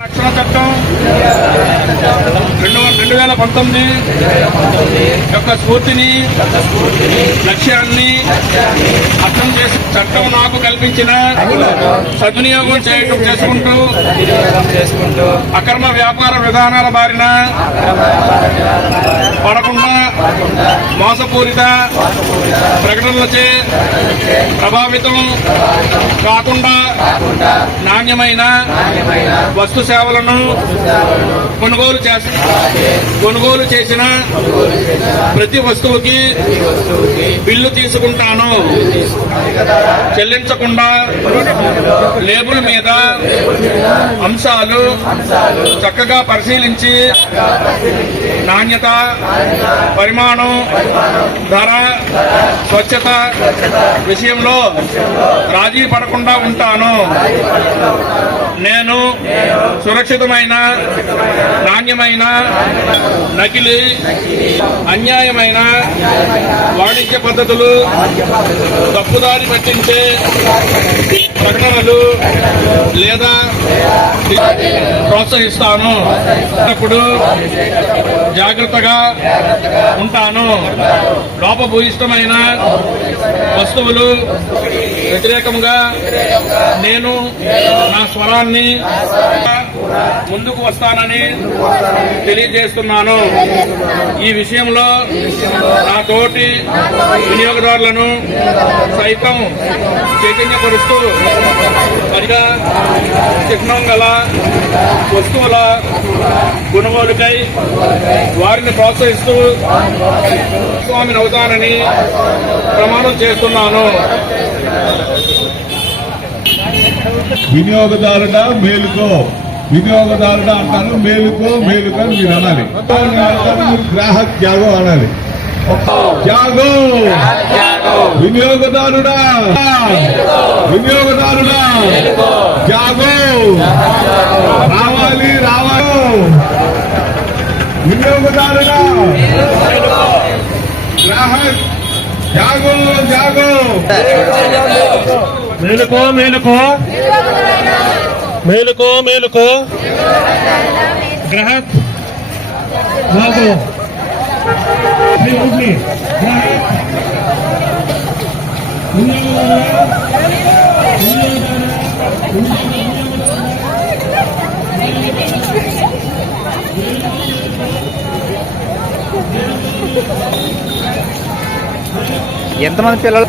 రక్షణ చట్టం 2019 యొక్క స్ఫూర్తిని లక్ష్యాన్ని అర్థం చేసి చట్టం నాకు కల్పించిన సద్వినియోగం చేసుకుంటూ అక్రమ వ్యాపార విధానాల బారిన పడకుండా మోసపూరిత ప్రకటనలచే ప్రభావితం కాకుండా నాణ్యమైన వస్తు సేవలను కొనుగోలు చేసిన ప్రతి వస్తువుకి బిల్లు తీసుకుంటాను. చెల్లించకుండా లేబుల్ మీద అంశాలు చక్కగా పరిశీలించి నాణ్యత, పరిమాణం, ధర, స్వచ్ఛత విషయంలో రాజీ పడకుండా ఉంటాను. నేను సురక్షితమైన, నాణ్యమైన, నకిలీ, అన్యాయమైన వాణిజ్య పద్ధతులు, తప్పుదారి పట్టించే ప్రకటనలు లేదా ప్రోత్సహిస్తాను. అప్పుడు జాగ్రత్తగా ఉంటాను. లోపభూయిష్టమైన వస్తువులు వ్యతిరేకంగా నేను నా స్వరాన్ని ముందుకు వస్తానని తెలియజేస్తున్నాను. ఈ విషయంలో నా తోటి వినియోగదారులను సైతం చైతన్యపరుస్తూ సరిగా చిహ్నం గల వస్తువుల కొనుగోలుకై వారిని ప్రోత్సహిస్తూ స్వామిని అవుతానని ప్రమాణం చేస్తున్నాను. వినియోగదారుడ మేలుకో, వినియోగదారుడ అంటారు, మేలుకో మేలుకో మీరు అనాలి. మీరు గ్రాహక్ జాగో అనాలి. జాగో వినియోగదారుడా, వినియోగదారుడా జాగో, రావాలి రావాలి వినియోగదారుడా, గ్రాహక్ జాగో జాగో, మేలుకో మేలుకో మేలుకో మేలుకో గ్రాహక్ జాగో. ఎంతమంది పిల్లలు